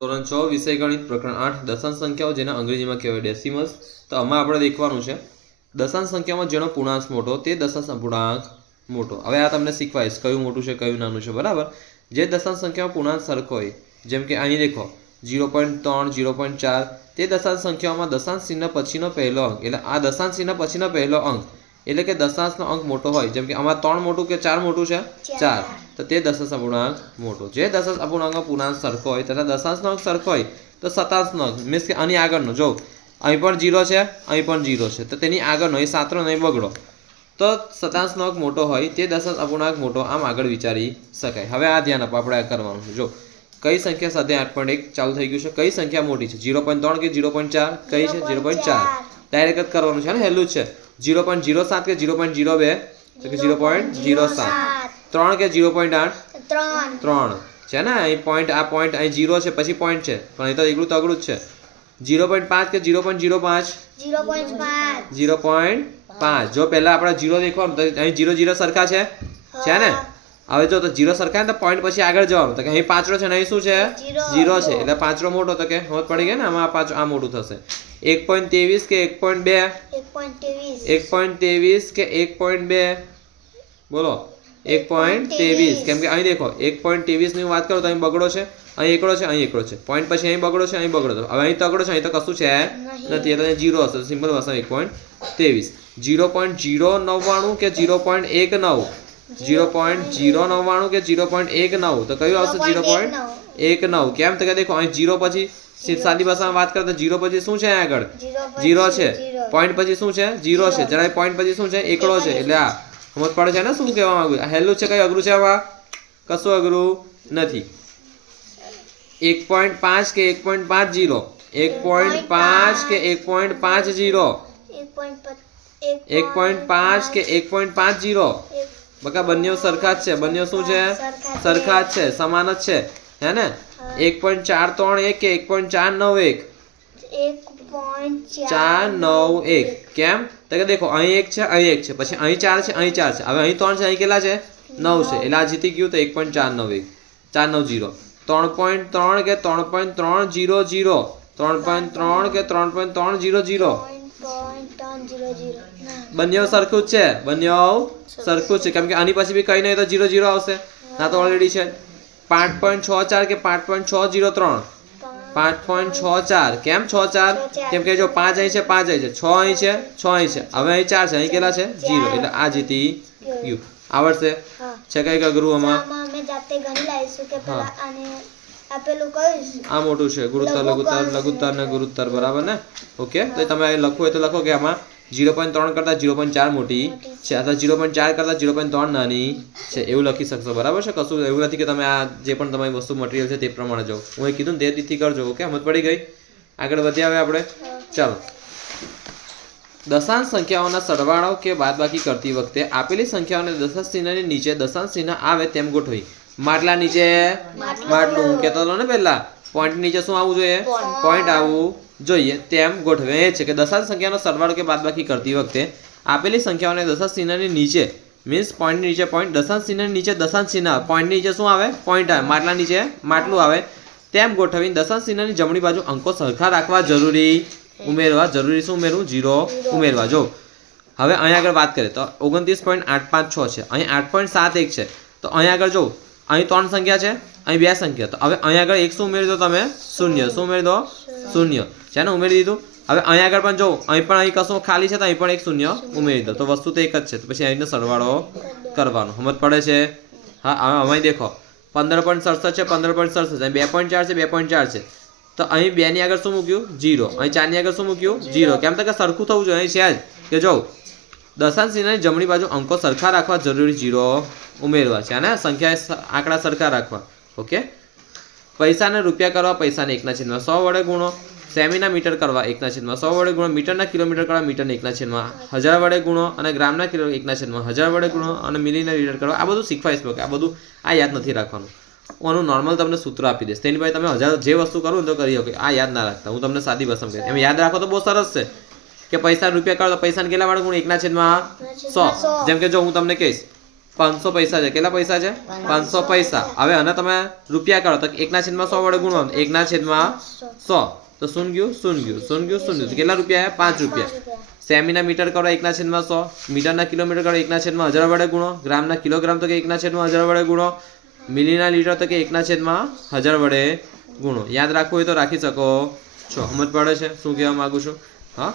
ધોરણ 6 વિષય ગણિત પ્રકરણ 8 દશાંશ સંખ્યાઓ જેને અંગ્રેજીમાં કહેવાય ડેસિમલ્સ। તો આમાં આપણે દેખવાનું છે દશાંશ સંખ્યામાં જેનો પૂર્ણાંક મોટો તે દશાંશ અપૂર્ણાંક મોટો। હવે આ તમને શીખવાઈશ કયું મોટું છે કયું નાનું છે, બરાબર। જે દશાંશ સંખ્યામાં પૂર્ણાંક સરખો હોય, જેમ કે અહીં દેખો 0.3 0.4 તે દશાંશ સંખ્યાઓમાં દશાંશ ચિહ્ન પછીનો પહેલો અંક, એટલે આ દશાંશ ચિહ્ન પછીનો પહેલો અંક એટલે કે દશાંશનો અંક મોટો હોય, જેમ કે આમાં 3 મોટું કે 4 મોટું છે 4, તો તે દશાંશ અપૂર્ણાંક મોટો। જે દશાંશ અપૂર્ણાંકનો પૂર્ણાંક સરખો હોય તથા દશાંશનો અંક સરખો હોય તો શતાંશનો અંક મીન્સ કે આની આગળનો, જો અહીં પણ 0 છે અહીં પણ 0 છે તો તેની આગળનો એ સાતરો નહીં બગડો, તો શતાંશનો અંક મોટો હોય તે દશાંશ અપૂર્ણાંક મોટો આમ આગળ વિચારી શકાય। હવે આ ધ્યાન આપો, આપણે આ કરવાનું છે। જો કઈ સંખ્યા સાથે 8.1 ચાલુ થઈ ગયું છે, કઈ સંખ્યા મોટી છે 0.3 કે 0.4, કઈ છે 0.4, ડાયરેક્ટ જ કરવાનું છે ને, હેલું જ છે। 0.07 કે 0.02 તો કે 0.07, 3 કે 0.8 3 છે ને, અહીં પોઈન્ટ આ પોઈન્ટ અહીં 0 છે પછી પોઈન્ટ છે પણ અહીં તો એકલું તગડું જ છે। 0.5 કે 0.05 0.5, જો પહેલા આપણે 0 દેખવાનું તો અહીં 0 0 સરખા છે ને। હવે જો તો 0 સરખા ને તો પોઈન્ટ પછી આગળ જવાનું, તો કે અહીં પાંચરો છે ને અહીં શું છે 0 છે એટલે પાંચરો મોટો, તો કે સમજ પડી ગઈ ને, આમાં આ પાંચ આ મોટું થશે। 1.23 કે 1.2 1.23 કે 1.2 બોલો 1.23, કેમ કે અહીં દેખો 1.23 ની વાત કરું તો અહીં બગડો છે, અહીં એકડો છે અહીં એકડો છે, પોઈન્ટ પછી અહીં બગડો છે અહીં બગડો છે, હવે અહીં તગડો છે અહીં તો કશું છે નથી એટલે 0 હશે, સિમ્પલ હશે 1.23। 0.099 કે 0.19 0.099 કે 0.19 તો કયું આવશે 0.19, કેમ તો કે દેખો અહીં 0 પછી સાદી ભાષામાં વાત કરતા 0 પછી શું છે આગળ 0 છે, પોઈન્ટ પછી શું છે 0 છે, જરા પોઈન્ટ પછી શું છે એકડો છે, એટલે આ સમજ પડે છે ને શું કહેવા માંગુ છું। હેલું છે, કઈ અઘરું છે આમાં, કશું અઘરું નથી। 1.5 કે 1.50 1.5 કે 1.50 1.5 કે 1.50 બકા બંને સરખા જ છે, બંને શું છે સરખા જ છે, સમાન જ છે હે ને। 1.431 કે 1.491 491, કેમ તો કે દેખો અહીં 1 છે અહીં 1 છે પછી અહીં 4 છે અહીં 4 છે, હવે અહીં 3 છે અહીં કેટલા છે 9 છે એટલે આ જીતી ગયું, તો 1.491 490। 3.3 કે 3.300 3.3 કે 3.300 બંને સરખું જ છે, બંને સરખું જ છે, કેમ કે આની પછી બી કઈ નહીં તો 0 0 આવશે ના, તો ઓલરેડી છે। 5.64 કે 5.603 5.64, કેમ 64, કેમ કે જો 5 અહીં છે 5 અહીં છે 6 અહીં છે 6 અહીં છે, હવે અહીં 4 છે અહીં કેટલા છે 0 એટલે આ જીતી ગયું। આવડશે છે કઈ અઘરું આમાં, આ મોટું છે ગુરુત્તર લઘુત્તર લઘુત્તર ને ગુરુત્તર, બરાબર ને। ઓકે, તો તમે લખવું હોય તો લખો કે આમાં 0.3 કરતા 0.4 મોટી છે અથવા 0.4 કરતા 0.3 નાની છે, એવું લખી શકશો, બરાબર છે। કશું એવું નથી કે તમે આ જે પણ તમારી વસ્તુ મટીરિયલ છે તે પ્રમાણે જાઓ, હું એ કીધું ને તે રીતથી કરજો। ઓકે, સમજ પડી ગઈ, આગળ વધીએ હવે આપણે। ચાલો, દશાંશ સંખ્યાઓના સરવાળો કે બાદબાકી કરતી વખતે આપેલી સંખ્યાઓને દશાંશ ચિહ્નની નીચે દશાંશ ચિહ્ન આવે તેમ ગોઠવી। માટલા નીચે માટલું, હું કહેતો હતો ને પહેલા, પોઈન્ટ નીચે શું આવવું જોઈએ પોઈન્ટ આવવું જોઈએ તેમ ગોઠવે। એ છે કે દશાંશ સંખ્યાનો સરવાળો કે બાદબાકી કરતી વખતે આપેલી સંખ્યાઓને દશાંશ ચિહ્નની નીચે મીન્સ પોઈન્ટની નીચે પોઈન્ટ, દશાંશ ચિહ્નની નીચે દશાંશ ચિહ્ન, પોઈન્ટની નીચે શું આવે પોઈન્ટ આવે, માટલા નીચે માટલું આવે તેમ ગોઠવીને દશાંશ ચિહ્નની જમણી બાજુ અંકો સરખા રાખવા જરૂરી ઉમેરવા, જરૂરી શું ઉમેરવું 0 ઉમેરવા। જો હવે અહીં આગળ વાત કરીએ તો 29.856 છે, અહીં 8.71 છે, તો અહીં આગળ જો અહીં 3 સંખ્યા છે અહીં 2 સંખ્યા, તો હવે અહીં આગળ 1 શું ઉમેરી દો તમે 0, શું ઉમેરી દો 0 છે ને, ઉમેરી દીધું। હવે અહીં આગળ પણ જો અહીં પણ અહીં કશું ખાલી છે તો અહીં પણ 1 0 ઉમેરી દો, તો વસ્તુ તો એક જ છે, તો પછી અહીંનો સરવાળો કરવાનો, સમજ પડે છે। હા, અહીં દેખો 15.67 છે 15.67, અહીં 2.4 છે 2.4 છે, તો અહીં 2 ની આગળ શું મૂક્યું 0, અહીં 4 ની આગળ શું મૂક્યું 0, કેમ તો કે સરખું થવું જોઈએ, અહીં છે જ કે જો દશાંશ ચિહ્નની જમણી બાજુ અંકો સરખા રાખવા જરૂરી 0 ઉમેરવા છે અને સંખ્યા આંકડા સરખા રાખવા। ઓકે, પૈસાને રૂપિયા કરવા પૈસાને 1/100 વડે ગુણો, સેમીના મીટર કરવા 1/100 વડે ગુણો, મીટરના કિલોમીટર કરવા મીટરને 1/1000 વડે ગુણો અને ગ્રામના કિલો 1/1000 વડે ગુણો અને મિલીના લીટર કરવા, આ બધું શીખવાઈશ કે આ બધું આ યાદ નથી રાખવાનું, આનું નોર્મલ તમને સૂત્ર આપી દઈશ, તેની પાસે તમે 1000 જે વસ્તુ કરું તો કરી શકો, આ યાદ ના રાખતા, હું તમને સાદી ભાષામાં કહીશ, એમ યાદ રાખો તો બહુ સરસ છે કે પૈસા રૂપિયા કરો તો પૈસાને કેટલા વડે ગુણો 1/100, જેમ કે જો હું તમને કહીશ 500 પૈસા છે. કેટલા પૈસા છે? 500 પૈસા. હવે આને તમે રૂપિયા કરો તો 1/100 વડે ગુણવાનું. 1/100 તો શું ગયું? શું ગયું? કેટલા રૂપિયા? 5 રૂપિયા. સેમીના મીટર કરો 1/100, મીટરના કિલોમીટર કરો 1/1000 વડે ગુણો, ગ્રામના કિલોગ્રામ તો કે 1/1000 વડે ગુણો, મિલીના લીટર તો કે 1/1000 વડે ગુણો. યાદ રાખવું હોય તો રાખી શકો છો. સમજ પડે છે શું કહેવા માંગુ છું? હા.